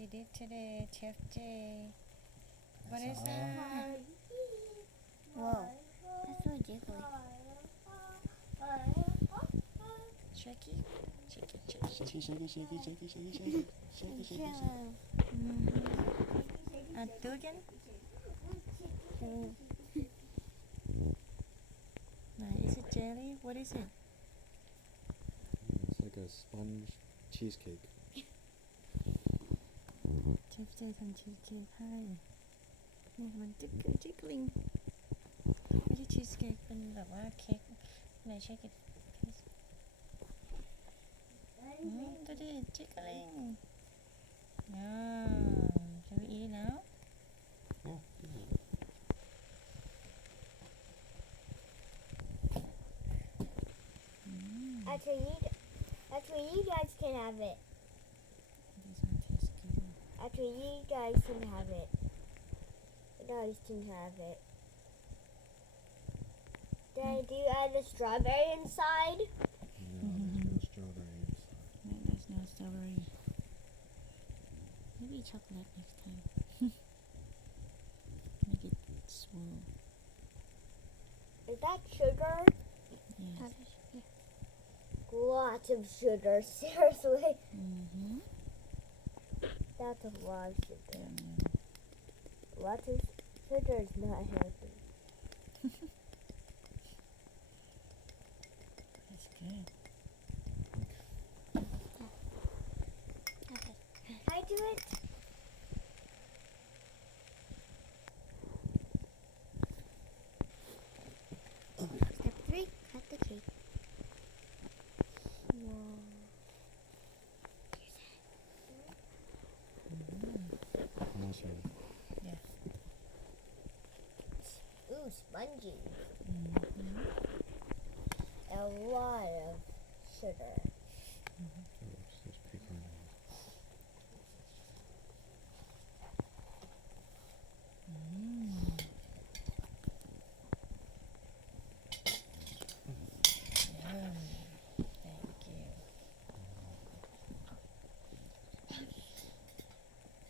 we did today, Chef J. What is that? Whoa, that's so jiggly. Shaky? Shaky, Shaky, shaky, shaky, shaky, shaky, shaky, shaky, shaky, shaky. Do again? Is it jelly? What is it? It's like a sponge cheesecake. Chef J ทำชีสเค้กให้นี่มันjiggling ไม่ใช่ชีสเค้กเป็นแบบว่าเค้กไหนเช็คกันดูดิ jiggling shall we eat it now? Yeah. Actually, you guys can have it. It doesn't taste good. Actually, you guys can have it. You guys can have it. Dad, do you add the strawberry inside? No, there's no strawberry inside. No, there's no strawberry. Maybe chocolate next time. Make it swirl. Is that sugar? Yes. Lots of sugar, seriously. That's a lot of sugar. Lots of sugar is not healthy. That's good. Can I do it? Step 3, cut the cake. Awesome. Yeah. Ooh, spongy. A lot of sugar.